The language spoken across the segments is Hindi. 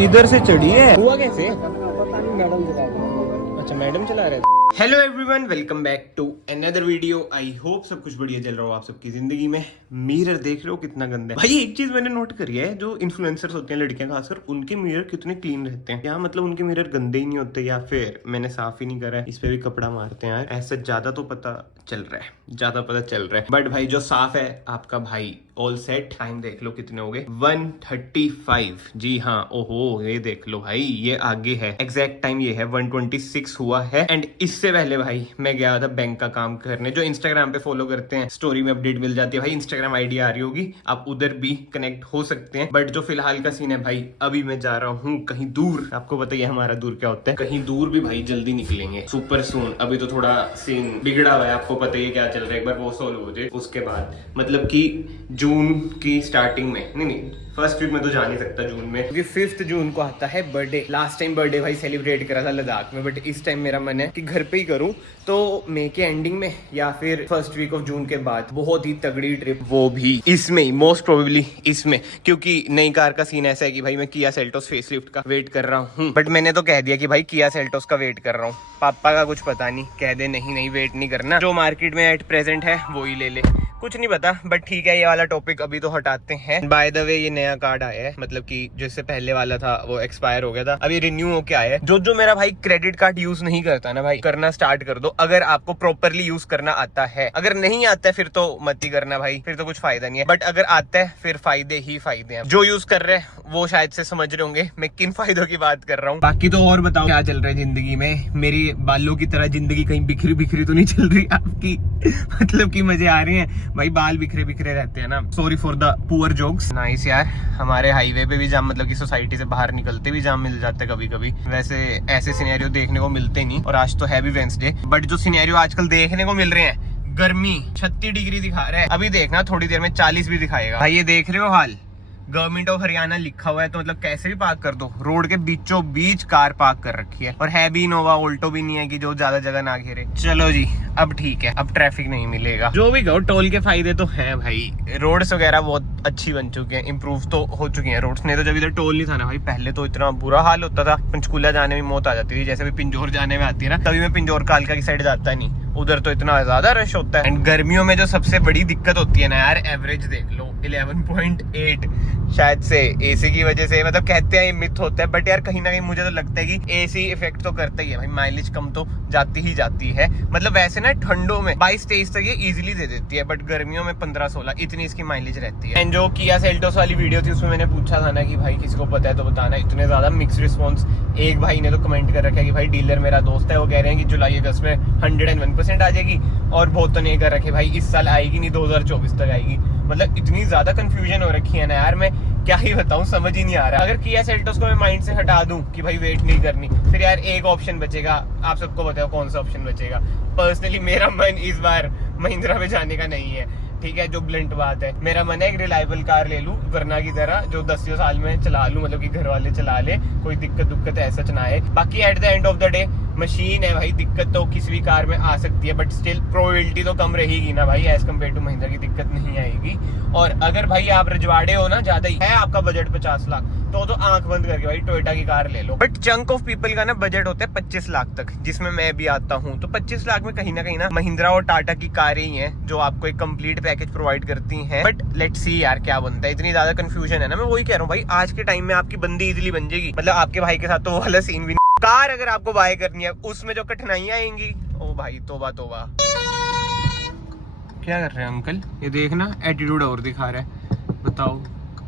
इधर से चढ़ी है। हुआ कैसे? पता नहीं, मैडम चला रहे। अच्छा, मैडम चला रहे थे। Hello everyone, welcome back to another video. I hope सब कुछ बढ़िया चल रहा हो आप सबकी जिंदगी में। मिरर देख रहे हो कितना गंदा है भाई। एक चीज मैंने नोट करी है, जो इन्फ्लुएंसर्स होते हैं लड़कियां खासकर, उनके मिरर कितने क्लीन रहते हैं। क्या मतलब उनके मिरर गंदे ही नहीं होते, या फिर मैंने साफ ही नहीं करा है, इस पे भी कपड़ा मारते हैं यार। ऐसा ज्यादा तो पता चल रहा है, ज्यादा पता चल रहा है। बट भाई जो साफ है आपका भाई ऑल सेट। टाइम देख लो कितने हो गए, 1:35। जी हाँ, ओहो ये देख लो भाई, ये आगे है। एग्जैक्ट टाइम ये है 1:26 हुआ है। एंड इससे पहले भाई मैं गया था बैंक का काम करने। जो इंस्टाग्राम पे फॉलो करते हैं, स्टोरी में अपडेट मिल जाती है भाई। इंस्टाग्राम आईडी आ रही होगी, आप उधर भी कनेक्ट हो सकते हैं। बट जो फिलहाल का सीन है भाई, अभी मैं जा रहा हूँ कहीं दूर। आपको बताइए हमारा दूर क्या होता है, कहीं दूर भी भाई जल्दी निकलेंगे, सुपर सून। अभी तो थोड़ा सीन बिगड़ा हुआ है, आपको पता ही है क्या चल रहा है। एक बार वो सोल्व हो जाए उसके बाद, मतलब कि जून की स्टार्टिंग में, नहीं फर्स्ट वीक में तो जा नहीं सकता जून में, क्योंकि 5 जून को आता है बर्थडे। लास्ट टाइम बर्थडे भाई सेलिब्रेट करा था लद्दाख में, बट इस टाइम मेरा मन है कि घर पे ही करूं। तो मई के एंडिंग में या फिर फर्स्ट वीक ऑफ जून के बाद बहुत ही तगड़ी ट्रिप, वो भी इसमें ही, मोस्ट प्रोबेबली इसमें। क्योंकि नई कार का सीन ऐसा है कि भाई मैं किया सेल्टोस फेसलिफ्ट का वेट कर रहा हूँ। बट मैंने तो कह दिया कि भाई किया सेल्टोस का वेट कर रहा हूँ। पापा का कुछ पता नहीं, कह दे नहीं वेट नहीं करना, जो मार्केट में एट प्रेजेंट है वो ही ले ले। कुछ नहीं पता, बट ठीक है, ये वाला टॉपिक अभी तो हटाते हैं। बाय द वे ये नया कार्ड आया है, मतलब कि जिससे पहले वाला था वो एक्सपायर हो गया था, अभी रिन्यू होके आया है। जो मेरा भाई क्रेडिट कार्ड यूज नहीं करता ना भाई, करना स्टार्ट कर दो, अगर आपको प्रॉपरली यूज करना आता है। अगर नहीं आता है फिर तो मत ही करना भाई, फिर तो कुछ फायदा नहीं है। बट अगर आता है फिर फायदे ही फायदे हैं। जो यूज कर रहे हैं वो शायद से समझ रहे होंगे मैं किन फायदों की बात कर रहा हूँ। बाकी तो और बताओ क्या चल रहा है जिंदगी में। मेरी बालों की तरह जिंदगी कहीं बिखरी बिखरी तो नहीं चल रही आपकी? मतलब कि मजे आ रहे हैं भाई, बाल बिखरे बिखरे रहते हैं ना। Sorry for the poor jokes. Nice यार, हमारे हाईवे पे भी जाम, मतलब कि सोसाइटी से बाहर निकलते भी जाम मिल जाते कभी कभी। वैसे ऐसे सिनेरियो देखने को मिलते नहीं, और आज तो है भी वेंसडे। बट जो सिनेरियो आजकल देखने को मिल रहे हैं, गर्मी 36 डिग्री दिखा रहा है, अभी देखना थोड़ी देर में 40 भी दिखाएगा भाई। ये देख रहे हो हाल, गवर्नमेंट ऑफ हरियाणा लिखा हुआ है, तो मतलब कैसे भी पार्क कर दो। रोड के बीचों बीच कार पार्क कर रखी है, और है भी इनोवा, ऑल्टो भी नहीं है कि जो ज्यादा जगह ना घेरे। चलो जी, अब ठीक है, अब ट्रैफिक नहीं मिलेगा। जो भी कहो, टोल के फायदे तो है भाई। रोड्स वगैरह बहुत अच्छी बन चुकी हैं, इंप्रूव तो हो चुकी हैं रोड्स। नहीं तो जब इधर टोल नहीं था ना भाई, पहले तो इतना बुरा हाल होता था, पंचकूला जाने में मौत आ जाती थी। जैसे भी पिंजौर जाने में आती है ना, तभी मैं पिंजौर कालका की साइड जाता नहीं, उधर तो इतना ज्यादा रश होता है। एंड गर्मियों में जो सबसे बड़ी दिक्कत होती है ना यार, एवरेज देख लो 11.8, शायद से एसी की वजह से। मतलब कहते हैं ये मिथ होता है, बट यार कहीं ना कहीं मुझे तो लगता है कि एसी इफेक्ट तो करता ही है भाई। माइलेज कम तो जाती ही जाती है। मतलब वैसे ना ठंडों में 22-23 तक ये इजीली दे देती है, बट गर्मियों में 15-16 इतनी इसकी माइलेज रहती है। एंड जो किया सेल्टोस वाली वीडियो थी, उसमें मैंने पूछा था ना कि भाई किसी को पता है तो बताना। इतने ज्यादा मिक्स रिस्पॉन्स। एक भाई ने तो कमेंट कर रखा है कि भाई डीलर मेरा दोस्त है, वो कह रहे हैं कि जुलाई अगस्त में 101% आ जाएगी। और बहुत तो नहीं कर रखे भाई, इस साल आएगी नहीं, 2024 तक आएगी। मतलब इतनी ज्यादा कंफ्यूजन हो रखी है ना यार, मैं क्या ही बताऊं, समझ ही नहीं आ रहा। अगर किया सेल्टोस को मैं माइंड से हटा दूं कि भाई वेट नहीं करनी, फिर यार एक ऑप्शन बचेगा। आप सबको बताओ कौन सा ऑप्शन बचेगा। पर्सनली मेरा मन इस बार महिंद्रा में जाने का नहीं है, ठीक है, जो ब्लंट बात है। मेरा मन है एक रिलायबल कार ले लूं, वरना की तरह जो 10 साल में चला लूं, मतलब कि घर वाले चला ले, कोई दिक्कत ऐसा ना आए। बाकी at the end of the day machine है भाई, दिक्कत तो किसी भी कार में आ सकती है, बट स्टिल प्रोबेबिलिटी तो कम रहेगी ना भाई, एज कम्पेयर टू महिंद्रा की दिक्कत नहीं आएगी। और अगर भाई आप रजवाड़े हो ना, ज्यादा ही है आपका बजट 50 लाख, तो आंख बंद करके भाई टोयोटा की कार ले लो। बट चंक ऑफ पीपल का ना बजट होता है 25 लाख तक, जिसमें मैं भी आता हूँ। तो 25 लाख में कहीं ना महिंद्रा और टाटा की कारें ही हैं जो आपको एक कंप्लीट पैकेज प्रोवाइड करती हैं। बट लेट्स सी यार क्या बनता है। इतनी ज्यादा कंफ्यूजन है ना, मैं वही कह रहा हूँ भाई, आज के टाइम में आपकी बंदी इजीली बन जाएगी। मतलब आपके भाई के साथ तो वो वाला सीन भी नहीं। कार अगर आपको बाय करनी है, उसमें जो कठिनाइयां आएंगी, ओ भाई तोबा तोबा। क्या कर रहे हैं अंकल? ये देखना एटीट्यूड और दिखा रहा है, बताओ।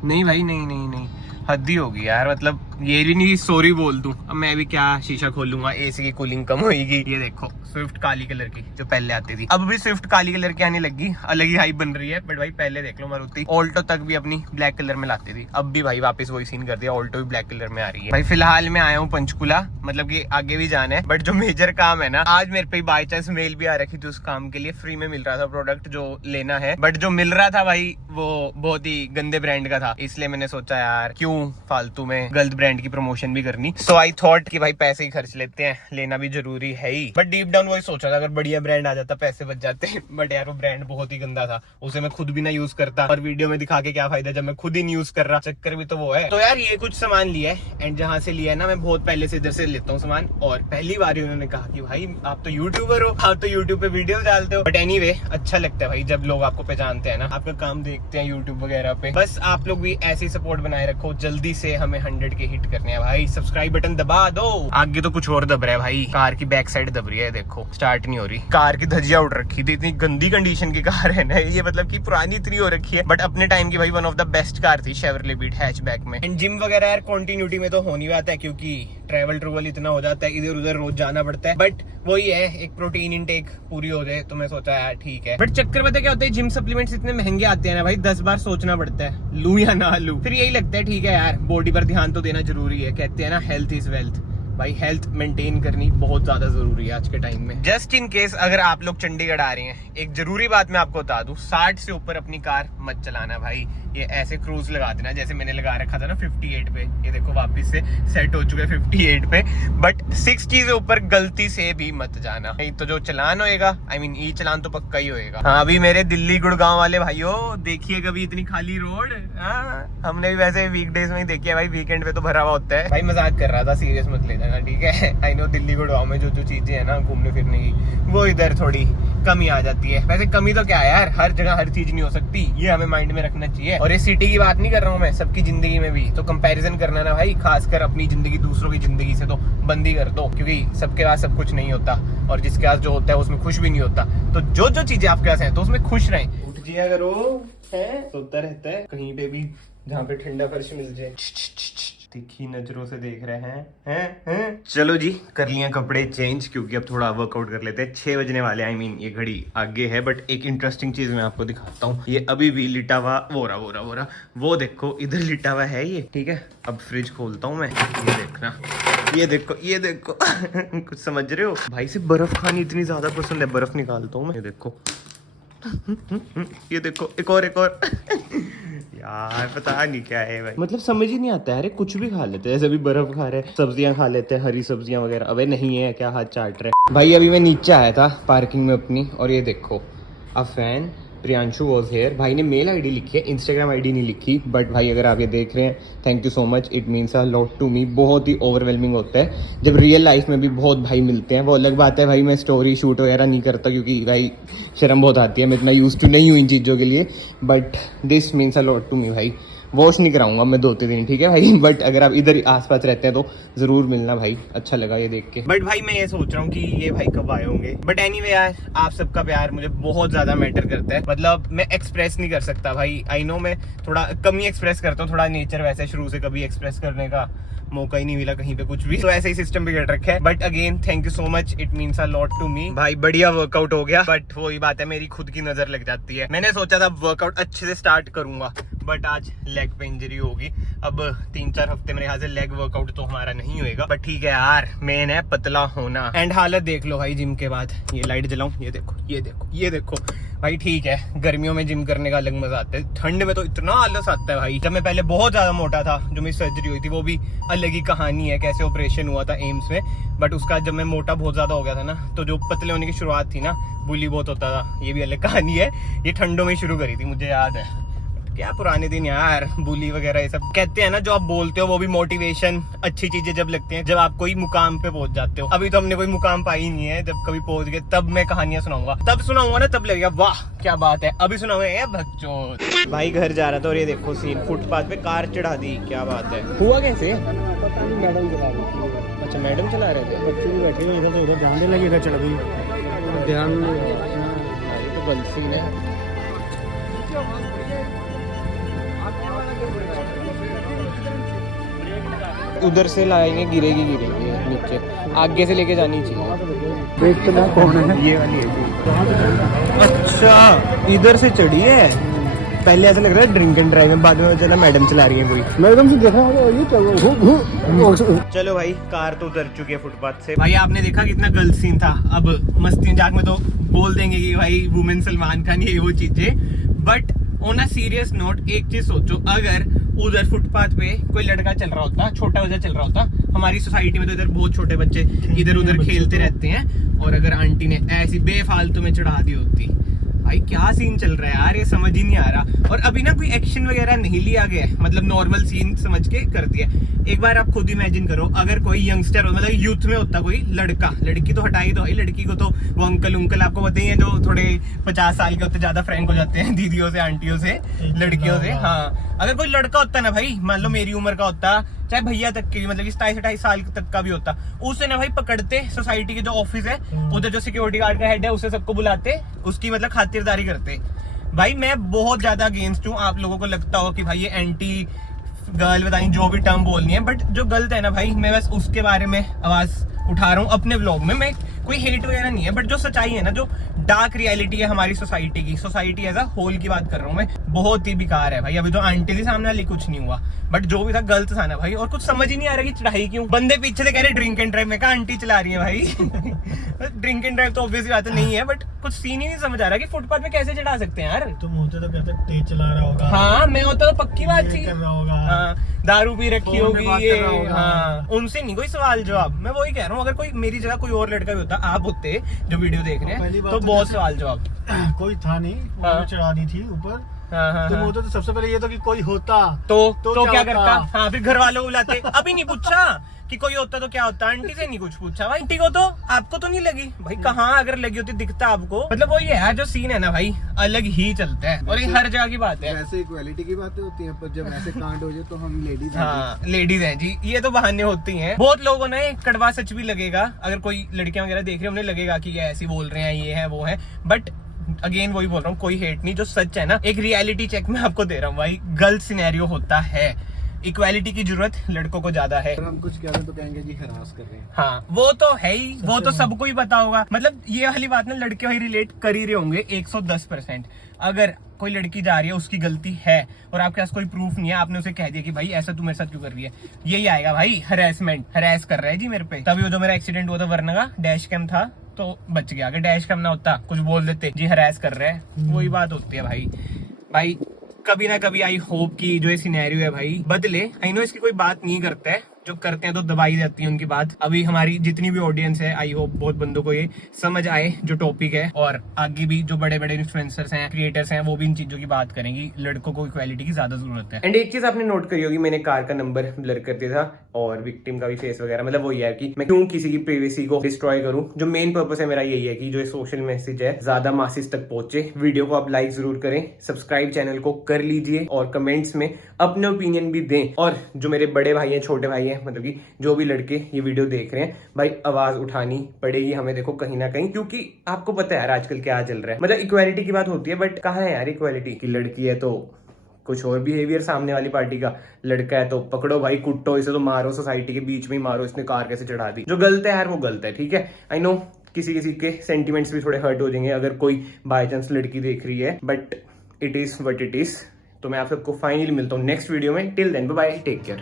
नहीं भाई, नहीं, हद ही होगी यार। मतलब ये भी नहीं सॉरी बोल दूं, अब मैं भी क्या शीशा खोलूंगा, एसी की कूलिंग कम होगी। ये देखो स्विफ्ट काली कलर की जो पहले आती थी, अब भी स्विफ्ट काली कलर की आने लगी, अलग ही हाइप बन रही है। बट भाई पहले देख लो मारुति ऑल्टो तक भी अपनी ब्लैक कलर में लाती थी, अब भी भाई वापस वही सीन कर दिया, ऑल्टो भी ब्लैक कलर में आ रही है। भाई फिलहाल मैं आया हूँ पंचकुला, मतलब की आगे भी जाना है। बट जो मेजर काम है ना, आज मेरे पे बाई चांस मेल भी आ रखी थी, उस काम के लिए फ्री में मिल रहा था प्रोडक्ट जो लेना है। बट जो मिल रहा था भाई वो बहुत ही गंदे ब्रांड का था, इसलिए मैंने सोचा यार क्यों क्यों फालतू में गलत ब्रांड की प्रमोशन भी करनी। सो आई थॉट कि भाई पैसे ही खर्च लेते हैं, लेना भी जरूरी है ही। बट डीप डाउन वही सोचा था, अगर बढ़िया ब्रांड आ जाता पैसे बच जाते। बट यार वो ब्रांड बहुत ही गंदा था, उसे मैं खुद भी ना यूज करता और वीडियो में दिखा के क्या फायदा जब मैं खुद ही नहीं यूज कर रहा। चक्कर भी तो वो है। तो यार ये कुछ सामान लिया है, एंड जहां से लिया है ना, मैं बहुत पहले से इधर से लेता हूँ सामान। और पहली बार ही उन्होंने कहा कि भाई आप तो यूट्यूबर हो, आप तो यूट्यूब पे वीडियो डालते हो। बट एनीवे अच्छा लगता है भाई जब लोग आपको पहचानते हैं ना, आपका काम देखते हैं यूट्यूब वगैरह पे। बस आप लोग भी ऐसी सपोर्ट बनाए रखो, जल्दी से हमें 100 के हिट करने हैं भाई। सब्सक्राइब बटन दबा दो। आगे तो कुछ और दब रहा है भाई, कार की बैक साइड दब रही है, देखो स्टार्ट नहीं हो रही। कार की धज्जियां उठ रखी थी, इतनी गंदी कंडीशन की कार है ना ये, मतलब कि पुरानी इतनी हो रखी है, बट अपने टाइम की भाई one of the best car थी शेवरले बीट हैचबैक में। एंड जिम वगैरह यार कंटिन्यूटी में तो होनी बात है, क्योंकि ट्रैवल ट्रूवल इतना हो जाता है, इधर उधर रोज जाना पड़ता है। बट वही है, एक प्रोटीन इनटेक पूरी हो जाए तो मैं सोचा यार ठीक है। बट चक्कर पता क्या होता है, जिम सप्लीमेंट्स इतने महंगे आते हैं ना भाई, 10 बार सोचना पड़ता है लूं या ना लूं। फिर यही लगता है ठीक है यार, बॉडी पर ध्यान तो देना जरूरी है। कहते हैं ना हेल्थ इज वेल्थ, भाई हेल्थ मेंटेन करनी बहुत ज्यादा जरूरी है आज के टाइम में। जस्ट इन केस अगर आप लोग चंडीगढ़ आ रहे हैं, एक जरूरी बात मैं आपको बता दूं, 60 से ऊपर अपनी कार मत चलाना भाई। ये ऐसे क्रूज लगा देना जैसे मैंने लगा रखा था ना 58 पे, ये देखो वापस से सेट हो चुका है 58 पे। बट 60 से ऊपर गलती से भी मत जाना, नहीं तो जो चलान होएगा, आई मीन ई चलान तो पक्का ही होएगा। हाँ अभी मेरे दिल्ली गुड़गांव वाले भाइयों देखिए कभी इतनी खाली रोड। हाँ हमने भी वैसे वीकडेज में ही देखी है भाई, वीकेंड पे तो भरा हुआ होता है। भाई मजाक कर रहा था, सीरियस मत ले जाना ठीक है। आई नो दिल्ली गुड़गांव में जो जो चीजें है ना घूमने फिरने की, वो इधर थोड़ी कमी आ जाती है। वैसे कमी तो क्या है यार, हर जगह हर चीज नहीं हो सकती, ये हमें माइंड में रखना चाहिए। और ये सिटी की बात नहीं कर रहा हूँ मैं, सबकी जिंदगी में भी तो कंपैरिजन करना ना भाई, खासकर अपनी जिंदगी दूसरों की जिंदगी से तो बंद ही कर दो, क्योंकि सबके पास सब कुछ नहीं होता, और जिसके पास जो होता है उसमें खुश भी नहीं होता। तो जो जो चीजें आपके पास है तो उसमें खुश रहें। उठ जिया करो, है सोता रहता है कहीं पे भी जहाँ पे ठंडा फर्श मिल जाए। तीखी नजरों से देख रहे हैं। चलो जी कर लिया कपड़े चेंज, क्योंकि अब थोड़ा वर्कआउट कर लेते हैं। 6 बजने वाले, आई मीन ये घड़ी आगे है। बट एक इंटरेस्टिंग चीज मैं आपको दिखाता हूँ, ये अभी भी लिटा हुआ वो देखो इधर लिटा हुआ है ये, ठीक है। अब फ्रिज खोलता हूँ मैं, ये देखना, ये देखो कुछ समझ रहे हो भाई, से बर्फ खानी इतनी ज्यादा पसंद है, बर्फ निकालता हूँ मैं, ये देखो ये देखो एक और यार पता नहीं क्या है भाई, मतलब समझ ही नहीं आता है। अरे कुछ भी खा लेते हैं, जैसे अभी बर्फ खा रहे हैं, सब्जियां खा लेते हैं, हरी सब्जियां वगैरह। अबे नहीं है क्या हाथ चाट रहे भाई। अभी मैं नीचे आया था पार्किंग में अपनी, और ये देखो a fan Priyanshu was here. भाई ने मेल आईडी लिखी है, इंस्टाग्राम आईडी नहीं लिखी। बट भाई अगर आप ये देख रहे हैं, thank you so much, it means a lot to me. बहुत ही ओवरवेलमिंग होता है जब रियल लाइफ में भी बहुत भाई मिलते हैं। वो अलग बात है भाई, मैं स्टोरी शूट वगैरह नहीं करता क्योंकि भाई शर्म बहुत आती है, मैं इतना यूज टू नहीं हूँ इन चीज़ों के लिए। But this means a lot to me भाई। वॉश नहीं कराऊंगा मैं 2-3 दिन, ठीक है भाई। बट अगर आप इधर आसपास रहते हैं तो जरूर मिलना भाई, अच्छा लगा ये देख के। बट भाई मैं ये सोच रहा हूँ कि ये भाई कब आए होंगे। बट एनीवे यार, आप सबका प्यार मुझे बहुत ज्यादा मैटर करता है, मतलब मैं एक्सप्रेस नहीं कर सकता भाई। आई नो मैं थोड़ा कम ही एक्सप्रेस करता हूँ, थोड़ा नेचर वैसे शुरू से कभी एक्सप्रेस करने का मौका ही नहीं मिला कहीं पे कुछ भी, तो ऐसे ही सिस्टम बिगड़ रखा है। But again thank you so much, it means a lot to me भाई। बढ़िया वर्कआउट हो गया, बट वही बात है मेरी खुद की नजर लग जाती है। मैंने सोचा था वर्कआउट अच्छे से स्टार्ट करूंगा, बट आज लेग पे इंजरी होगी। अब 3-4 हफ्ते मेरे ख्याल से लेग वर्कआउट तो हमारा नहीं होएगा। बट ठीक है यार, मेन है पतला होना। एंड हालत देख लो भाई जिम के बाद, ये लाइट जलाऊं, ये देखो भाई। ठीक है गर्मियों में जिम करने का अलग मजा आता है, ठंड में तो इतना आलस आता है भाई। जब मैं पहले बहुत ज्यादा मोटा था, जो मेरी सर्जरी हुई थी, वो भी अलग ही कहानी है, कैसे ऑपरेशन हुआ था एम्स में। बट उसका जब मैं मोटा बहुत ज्यादा हो गया था ना, तो जो पतले होने की शुरुआत थी ना, बुली बहुत होता था, ये भी अलग कहानी है। ये ठंडों में शुरू करी थी, मुझे याद है। क्या पुराने दिन यार, बुली वगैरह ये सब। कहते हैं ना जो आप बोलते हो वो भी मोटिवेशन, अच्छी चीजें जब लगती हैं जब आप कोई मुकाम पे पहुंच जाते हो। अभी तो हमने कोई मुकाम पाई नहीं है, जब कभी पहुंच गए तब मैं कहानियां सुनाऊंगा, तब सुनाऊंगा ना, तब लगेगा वाह क्या बात है। अभी सुनाऊंगा भक्चोद। भाई घर जा रहा था और ये देखो सीन, फुटपाथ पे कार चढ़ा दी, क्या बात है। हुआ कैसे पता नहीं, मैडम चला रही थी। अच्छा मैडम चला रहे थे, बच्चे भी बैठे हुए इधर, तो उधर ध्यान देने लगे, इधर चढ़ गई, ध्यान तो गलत सीन है। उधर से लाएंगे, गिरेगी नीचे, आगे से लेके जानी चाहिए। देख तो ना कौन है, ये वाली है। अच्छा इधर से चढ़ी है, पहले ऐसा लग रहा है ड्रिंक एंड ड्राइव में, बाद में चला मैडम चला रही है कोई। मैडम से देखा ये क्या। चलो भाई कार तो उतर चुकी है फुटपाथ से। भाई आपने देखा कितना गलत सीन था। अब मस्ती मजाक में तो बोल देंगे कि भाई वुमेन सलमान खान, ये वो चीजें। But on a serious note एक चीज सोचो, अगर उधर फुटपाथ पे कोई लड़का चल रहा होता, छोटा बच्चा चल रहा होता, हमारी सोसाइटी में तो इधर बहुत छोटे बच्चे इधर उधर खेलते रहते हैं, और अगर आंटी ने ऐसी बेफालतू में चढ़ा दी होती, भाई क्या सीन चल रहा है यार, ये समझ ही नहीं आ रहा। और अभी ना कोई एक्शन वगैरह नहीं लिया गया है, मतलब नॉर्मल सीन समझ के कर दिया। एक बार आप खुद इमेजिन करो, अगर कोई यंगस्टर मतलब यूथ में होता कोई लड़का, लड़की तो हटाई दो भाई, लड़की को तो वो अंकल आपको पता ही है, जो थोड़े 50 साल के होते ज्यादा फ्रैंक हो जाते हैं दीदियों से, आंटियों से, लड़कियों से। हाँ, अगर कोई लड़का होता ना भाई, मान लो मेरी उम्र का होता, चाहे भैया तक की, मतलब 27-28 साल तक का भी होता, उसे ना भाई पकड़ते, सोसाइटी के जो ऑफिस है उधर जो सिक्योरिटी गार्ड का हेड है उसे सबको बुलाते, उसकी मतलब खातिरदारी करते। भाई मैं बहुत ज्यादा अगेंस्ट हूँ, आप लोगों को लगता हो कि भाई ये एंटी गर्ल बताइए जो भी टर्म बोलनी है, बट जो गलत है ना भाई, मैं बस उसके बारे में आवाज उठा रहा हूँ अपने व्लॉग में। मैं कोई हेट वगैरह नहीं है, बट जो सच्चाई है ना, जो डार्क रियलिटी है हमारी सोसाइटी की, सोसाइटी एज अ होल की बात कर रहा हूँ मैं, बहुत ही बेकार है भाई। अभी तो आंटी के सामने वाली कुछ नहीं हुआ, बट जो भी था गलत था ना भाई, और कुछ समझ ही नहीं आ रहा कि चढ़ाई क्यों। बंदे पीछे से कह रहे ड्रिंक एंड ड्राइव, में कहा आंटी चला रही है भाई ड्रिंक एंड ड्राइव तो ऑब्वियसली बात नहीं है, बट कुछ सीन ही नहीं समझ आ रहा कि फुटपाथ में कैसे चढ़ा सकते हैं यार। तुम होते तो कहते तेज चला रहा होगा। हाँ, मैं होता तो पक्की बात थी, कर रहा होगा। हाँ, दारू पी रखी फोन में बात होगी, कर रहा होगा। हाँ, उनसे नहीं कोई सवाल जवाब। मैं वही कह रहा हूँ, अगर कोई मेरी जगह कोई और लड़का भी होता, आप होते जो वीडियो देख रहे पहली हैं, बात तो तो बहुत जैसे- सवाल जवाब। कोई था नहीं, हाँ। वो चढ़ा दी थी ऊपर। हाँ, तुम होते तो सबसे पहले ये तो कि कोई होता तो क्या होता? करता? हाँ, फिर घर वालों को बुलाते। अभी नहीं पूछा कि कोई होता तो क्या होता, आंटी से नहीं कुछ पूछा भाई। आंटी को तो आपको तो नहीं लगी भाई, कहाँ अगर लगी होती दिखता आपको। मतलब वही है, जो सीन है ना भाई, अलग ही चलता है, और ये हर जगह की बात है। वैसे इक्वालिटी की बातें होती हैं, पर जब ऐसे कांड हो जाए तो हम लेडीज हाँ, लेडीज हैं जी, ये तो बहाने होती हैं। बहुत लोगों ने कड़वा सच भी लगेगा, अगर कोई लड़कियां वगैरह देख रहे हैं उन्हें लगेगा कि ये ऐसी बोल रहे हैं, ये है वो है, बट अगेन वही बोल रहा हूँ, कोई हेट नहीं, जो सच है ना, एक रियलिटी चेक मैं आपको दे रहा हूँ भाई, गलत सिनेरियो होता है। इक्वालिटी की जरूरत लड़कों को ज्यादा है। अगर हम कुछ कह रहे हैं तो कहेंगे जी हरास कर रहे हैं। हाँ, वो तो है ही, वो तो सबको ही पता होगा। मतलब ये वाली बात ना लड़के भाई रिलेट कर ही रहे होंगे 110%। अगर कोई लड़की जा रही है, उसकी गलती है और आपके पास कोई प्रूफ नहीं है, आपने उसे कह दिया कि भाई ऐसा तू मेरे साथ क्यों कर रही है, यही आएगा भाई हरेसमेंट, हरेस कर रहा है जी मेरे पे। तभी वो जो मेरा एक्सीडेंट हुआ था वरना का, डैश कैम था तो बच गया। अगर डैश कैम ना होता, कुछ बोल देते जी हरेस कर रहे हैं, वही बात होती है भाई। भाई कभी ना कभी आई होप कि जो ये सिनेरियो है भाई बदले। आई नो इसकी कोई बात नहीं करता है, जो करते हैं तो दबाई जाती है उनकी बात। अभी हमारी जितनी भी ऑडियंस है, आई होप बहुत बंदों को ये समझ आए जो टॉपिक है, और आगे भी जो बड़े बड़े इन्फ्लुएंसर्स हैं, क्रिएटर्स हैं, वो भी इन चीजों की बात करेंगी। लड़कों को इक्वालिटी की ज्यादा जरूरत है। एंड एक चीज आपने नोट करी होगी, मैंने कार का नंबर ब्लर कर दिया था और विक्टिम का भी फेस वगैरह, मतलब वही है कि मैं क्यों किसी की प्राइवेसी को डिस्ट्रॉय करूं। जो मेन पर्पस है मेरा यही है कि जो सोशल मैसेज है ज्यादा मासिस तक पहुंचे। वीडियो को आप लाइक जरूर करें, सब्सक्राइब चैनल को कर लीजिए, और कमेंट्स में अपने ओपिनियन भी दें। और जो मेरे बड़े भाई हैं, छोटे भाई हैं, मतलब कि जो भी लड़के ये वीडियो देख रहे हैं, भाई आवाज उठानी पड़ेगी हमें, देखो कहीं ना कहीं, क्योंकि आपको पता है यार आजकल क्या चल रहा है। मतलब इक्वालिटी की बात होती है, बट कहाँ है यार इक्वालिटी की। लड़की है तो कुछ और बिहेवियर सामने वाली पार्टी का, लड़का है तो पकड़ो भाई, कुट्टो, इसे तो मारो, सोसाइटी के बीच में ही मारो, इसने कार कैसे चढ़ा दी। जो गलत है यार वो गलत है, ठीक है। आई नो किसी किसी के सेंटिमेंट्स भी थोड़े हर्ट हो जाएंगे अगर कोई बाय चांस लड़की देख रही है, but it is what it is. तो मैं आप सबको फाइनली मिलता हूँ नेक्स्ट वीडियो में। Till then bye bye, take care.